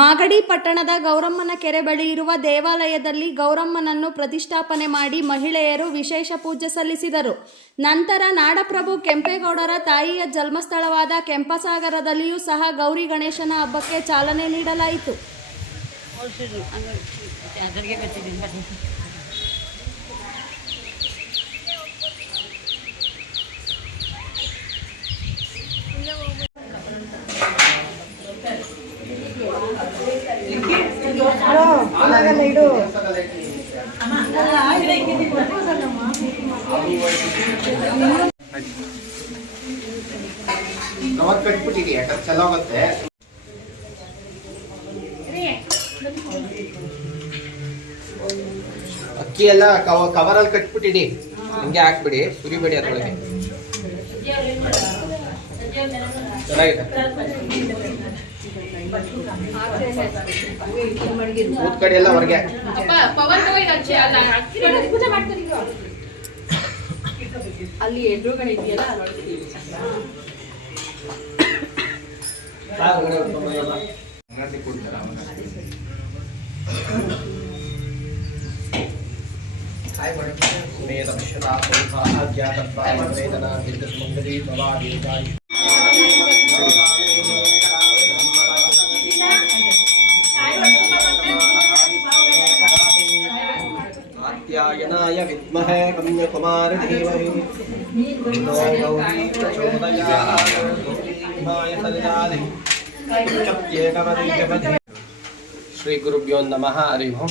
ಮಾಗಡಿ ಪಟ್ಟಣದ ಗೌರಮ್ಮನ ಕೆರೆ ಬಳಿ ಇರುವ ದೇವಾಲಯದಲ್ಲಿ ಗೌರಮ್ಮನನ್ನು ಪ್ರತಿಷ್ಠಾಪನೆ ಮಾಡಿ ಮಹಿಳೆಯರು ವಿಶೇಷ ಪೂಜೆ ಸಲ್ಲಿಸಿದರು. ನಂತರ ನಾಡಪ್ರಭು ಕೆಂಪೇಗೌಡರ ತಾಯಿಯ ಜನ್ಮಸ್ಥಳವಾದ ಕೆಂಪಸಾಗರದಲ್ಲಿಯೂ ಸಹ ಗೌರಿ ಗಣೇಶನ ಹಬ್ಬಕ್ಕೆ ಚಾಲನೆ ನೀಡಲಾಯಿತು. ಕವರ್ ಕಟ್ಬಿಟ್ಟಿಡಿ ಯಾಕಂದ್ರೆ ಚಲೋ ಆಗುತ್ತೆ. ಅಕ್ಕಿ ಎಲ್ಲ ಕವ ಕವರಲ್ಲಿ ಕಟ್ಬಿಟ್ಟಿಡಿ ಹಂಗೆ ಹಾಕ್ಬಿಡಿ ಸುರಿಬೇಡಿ ಅದ್ರೊಳಗೆ. ಚೆನ್ನಾಗಿದೆ. ಕೂತ್ ಕಡೆ ಎಲ್ಲ ಹೊರಗೆ. ಅಲ್ಲಿ ಎದುರುಗಡೆ ಇದೆಯಲ್ಲ ನೋಡಿ ಆತ್ಯಾಯನಾಯ ವಿದ್ಮಹೇ ಕನ್ಯಾಕುಮಾರಿ ಧೀಮಹಿ ಸದಯಾದಿ. ಚಪ್ಯೇಕಮದಿವ್ಯಪದಿ. ಶ್ರೀ ಗುರುಭ್ಯೋ ನಮಃ ಹರಿ ಓಂ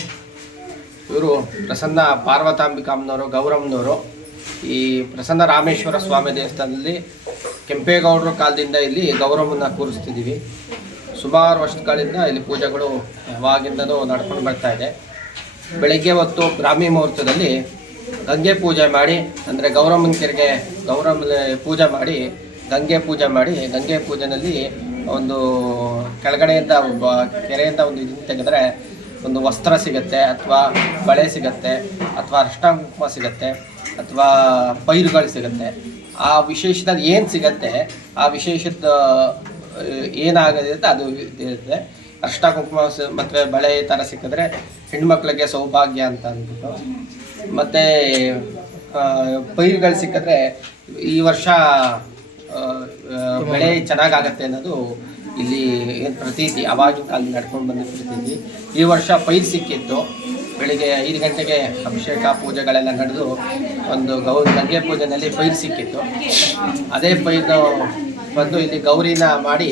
ಇವರು ಪ್ರಸನ್ನ ಪಾರ್ವತಾಂಬಿಕಾಮ್ನವರು ಗೌರಮ್ನವರು ಈ ಪ್ರಸನ್ನ ರಾಮೇಶ್ವರ ಸ್ವಾಮಿ ದೇವಸ್ಥಾನದಲ್ಲಿ ಕೆಂಪೇಗೌಡರ ಕಾಲದಿಂದ ಇಲ್ಲಿ ಗೌರವನ್ನ ಕೂರಿಸ್ತಿದ್ದೀವಿ. ಸುಮಾರು ವರ್ಷಗಳಿಂದ ಇಲ್ಲಿ ಪೂಜೆಗಳು ಯಾವಾಗಿಂದನೂ ನಡ್ಕೊಂಡು ಬರ್ತಾ ಇದೆ. ಬೆಳಗ್ಗೆ ಹೊತ್ತು ಬ್ರಾಹ್ಮಿ ಮುಹೂರ್ತದಲ್ಲಿ ಗಂಗೆ ಪೂಜೆ ಮಾಡಿ, ಅಂದರೆ ಗೌರಮ್ಮನ ಕೆರೆಗೆ ಗೌರಮ್ಮನ ಪೂಜೆ ಮಾಡಿ, ಗಂಗೆ ಪೂಜೆ ಮಾಡಿ, ಗಂಗೆ ಪೂಜೆನಲ್ಲಿ ಒಂದು ಕೆಳಗಡೆಯಿಂದ ಒಬ್ಬ ಕೆರೆಯಿಂದ ಒಂದು ಇದನ್ನು ತೆಗೆದ್ರೆ ಒಂದು ವಸ್ತ್ರ ಸಿಗುತ್ತೆ, ಅಥವಾ ಬಳೆ ಸಿಗುತ್ತೆ, ಅಥವಾ ಅರ್ಶಿನ ಕುಂಕುಮ ಸಿಗುತ್ತೆ, ಅಥವಾ ಪೈರುಗಳು ಸಿಗುತ್ತೆ. ಆ ವಿಶೇಷದ ಏನು ಸಿಗುತ್ತೆ, ಆ ವಿಶೇಷದ, ಏನಾಗದಿರುತ್ತೆ ಅದು ಇರುತ್ತೆ ಅರ್ಶಿನ ಕುಂಕುಮ ಮತ್ತೆ ಬಳೆ ಈ ಥರ ಸಿಕ್ಕಿದ್ರೆ ಹೆಣ್ಮಕ್ಳಿಗೆ ಸೌಭಾಗ್ಯ ಅಂತ ಅಂದ್ಬಿಟ್ಟು. ಮತ್ತು ಪೈರುಗಳು ಸಿಕ್ಕಿದ್ರೆ ಈ ವರ್ಷ ಬೆಳೆ ಚೆನ್ನಾಗಾಗತ್ತೆ ಅನ್ನೋದು ಇಲ್ಲಿ ಏನು ಪ್ರತೀತಿ. ಅವಾಗಿನ ಕಾಲ ನಡ್ಕೊಂಡು ಬಂದ ಪ್ರತೀತಿ. ಈ ವರ್ಷ ಪೈರು ಸಿಕ್ಕಿತ್ತು. ಬೆಳಿಗ್ಗೆ ಐದು ಗಂಟೆಗೆ ಅಭಿಷೇಕ ಪೂಜೆಗಳೆಲ್ಲ ನಡೆದು ಒಂದು ಗೌ ಗಂಗೆ ಪೂಜೆಯಲ್ಲಿ ಪೈರು ಸಿಕ್ಕಿತ್ತು. ಅದೇ ಪೈರು ಬಂದು ಇಲ್ಲಿ ಗೌರಿನ ಮಾಡಿ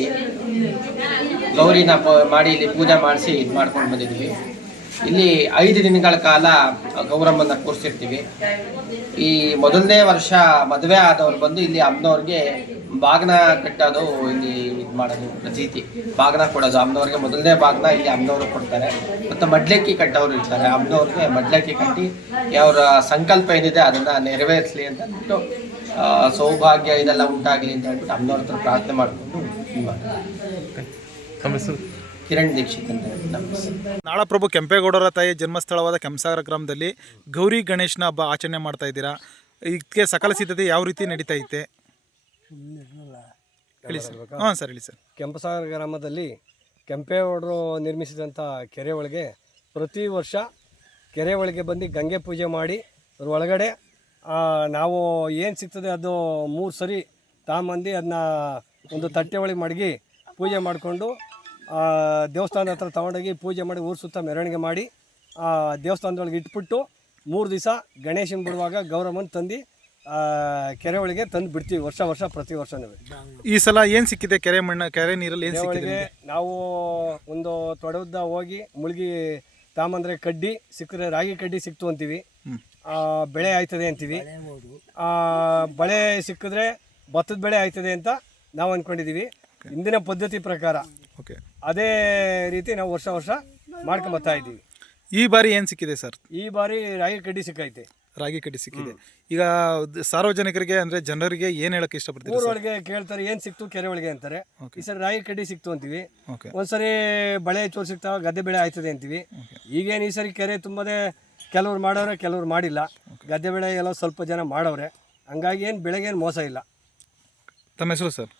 ಗೌರಿನ ಮಾಡಿ ಇಲ್ಲಿ ಪೂಜೆ ಮಾಡಿಸಿ ಇದು ಮಾಡ್ಕೊಂಡು ಬಂದಿದ್ವಿ ಇಲ್ಲಿ ಐದು ದಿನಗಳ ಕಾಲ ಗೌರಮ್ಮನ ಕೂರಿಸಿರ್ತೀವಿ ಈ ಮೊದಲನೇ ವರ್ಷ ಮದುವೆ ಆದವ್ರು ಬಂದು ಇಲ್ಲಿ ಅಮ್ಮನವ್ರಿಗೆ ಬಾಗ್ನ ಕಟ್ಟೋದು ಇಲ್ಲಿ ಇದು ಮಾಡೋದು, ಪ್ರತೀತಿ. ಬಾಗ್ನ ಕೊಡೋದು. ಅಮ್ಮನವ್ರಿಗೆ ಮೊದಲನೇ ಬಾಗ್ನ ಇಲ್ಲಿ ಅಮ್ಮನವರು ಕೊಡ್ತಾರೆ. ಮತ್ತು ಮಡ್ಲಕ್ಕಿ ಕಟ್ಟೋರು ಇರ್ತಾರೆ. ಅಮ್ಮನವ್ರಿಗೆ ಮಡ್ಲಕ್ಕಿ ಕಟ್ಟಿ ಅವರ ಸಂಕಲ್ಪ ಏನಿದೆ ಅದನ್ನು ನೆರವೇರಿಸಲಿ ಅಂತ ಅಂದ್ಬಿಟ್ಟು ಸೌಭಾಗ್ಯ ಇದೆಲ್ಲ ಉಂಟಾಗಲಿ ಅಂತ ಹೇಳ್ಬಿಟ್ಟು ಅಮ್ಮನವ್ರ ಹತ್ರ ಪ್ರಾರ್ಥನೆ ಮಾಡಿಕೊಂಡು ಹೆಸರು? ಕಿರಣ್ ದೀಕ್ಷಿತ್ ಅಂತ ಹೇಳಿ ನಮ್ಮ ಹೆಸರು. ನಾಡಪ್ರಭು ಕೆಂಪೇಗೌಡರ ತಾಯಿ ಜನ್ಮಸ್ಥಳವಾದ ಕೆಂಸಾಗರ ಗ್ರಾಮದಲ್ಲಿ ಗೌರಿ ಗಣೇಶನ ಹಬ್ಬ ಆಚರಣೆ ಮಾಡ್ತಾ ಇದ್ದೀರಾ? ಇದಕ್ಕೆ ಸಕಲ ಸಿದ್ಧತೆ ಯಾವ ರೀತಿ ನಡೀತಾ ಐತೆ? ಹೇಳಿ ಸರ್. ಹಾಂ ಸರ್ ಹೇಳಿ ಸರ್. ಕೆಂಪಸಾಗರ ಗ್ರಾಮದಲ್ಲಿ ಕೆಂಪೇಗೌಡರು ನಿರ್ಮಿಸಿದಂಥ ಕೆರೆ ಒಳಗೆ ಪ್ರತಿ ವರ್ಷ ಕೆರೆ ಒಳಗೆ ಬಂದು ಗಂಗೆ ಪೂಜೆ ಮಾಡಿ ಅದ್ರ ಒಳಗಡೆ ಆ, ನಾವು ಏನು ಸಿಗ್ತದೆ ಅದು ಮೂರು ಸರಿ ತಾಂಬಂದು ಅದನ್ನ ಒಂದು ತಟ್ಟೆ ಒಳಗೆ ಮಡಗಿ ಪೂಜೆ ಮಾಡಿಕೊಂಡು ದೇವಸ್ಥಾನದ ಹತ್ರ ತಗೊಂಡೋಗಿ ಪೂಜೆ ಮಾಡಿ ಊರು ಸುತ್ತ ಮೆರವಣಿಗೆ ಮಾಡಿ ಆ, ದೇವಸ್ಥಾನದೊಳಗೆ ಇಟ್ಬಿಟ್ಟು ಮೂರು ದಿವಸ ಗಣೇಶನ ಬಿಡುವಾಗ ಗೌರಮ್ಮನ ತಂದು ಆ, ಕೆರೆ ಒಳಗೆ ತಂದು ಬಿಡ್ತೀವಿ ವರ್ಷ ವರ್ಷ ಪ್ರತಿ ವರ್ಷನೂ. ಈ ಸಲ ಏನು ಸಿಕ್ಕಿದೆ? ಕೆರೆ ಮಣ್ಣ ಕೆರೆ ನೀರಲ್ಲಿ ಏನು ಸಿಕ್ಕಿದೆ ನಾವು ಒಂದು ತೊಡವುದ್ದ ಹೋಗಿ ಮುಳುಗಿ ತಾಮಂದ್ರೆ ಕಡ್ಡಿ ಸಿಕ್ಕರೆ ರಾಗಿ ಕಡ್ಡಿ ಸಿಕ್ತು ಅಂತೀವಿ. ಆ, ಬೆಳೆ ಆಯ್ತದೆ ಅಂತೀವಿ. ಆ, ಬಳೆ ಸಿಕ್ಕಿದ್ರೆ ಭತ್ತದ ಬೆಳೆ ಆಯ್ತದೆ ಅಂತ ನಾವು ಅಂದ್ಕೊಂಡಿದ್ದೀವಿ ಇಂದಿನ ಪದ್ಧತಿ ಪ್ರಕಾರ. ಓಕೆ ಅದೇ ರೀತಿ ನಾವು ವರ್ಷ ವರ್ಷ ಮಾಡ್ಕೊಂಬತ್ತಾ ಇದ್ದೀವಿ. ಈ ಬಾರಿ ಏನು ಸಿಕ್ಕಿದೆ ಸರ್? ಈ ಬಾರಿ ರಾಗಿ ಕಡ್ಡಿ ಸಿಕ್ಕೈತೆ ರಾಗಿ ಕಡ್ಡಿ ಸಿಕ್ಕಿದೆ. ಈಗ ಸಾರ್ವಜನಿಕರಿಗೆ ಅಂದ್ರೆ ಜನರಿಗೆ ಏನು ಹೇಳಕ್ ಇಷ್ಟಪಡ್ತೀವಿ ಊರೊಳಗೆ ಕೇಳ್ತಾರೆ ಏನು ಸಿಕ್ತು ಕೆರೆ ಒಳಗೆ ಅಂತಾರೆ ಈ ಸರಿ ರಾಗಿ ಕಡ್ಡಿ ಸಿಕ್ತು ಅಂತೀವಿ. ಒಂದ್ಸರಿ ಬಳೆ ಚೋರ್ ಸಿಗ್ತಾವ ಗದ್ದೆ ಬೆಳೆ ಆಯ್ತದೆ ಅಂತೀವಿ. ಈಗೇನು ಈ ಸರಿ ಕೆರೆ ತುಂಬದೇ ಕೆಲವ್ರು ಮಾಡೋರೆ ಕೆಲವ್ರು ಮಾಡಿಲ್ಲ. ಗದ್ದೆ ಬೆಳೆ ಎಲ್ಲ ಸ್ವಲ್ಪ ಜನ ಮಾಡವ್ರೆ ಹಂಗಾಗಿ ಏನು ಬೆಳೆಗೇನು ಮೋಸ ಇಲ್ಲ. ತಮ್ಮ ಹೆಸರು ಸರ್?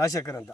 ರಾಜಶೇಖರ್ ಅಂತ.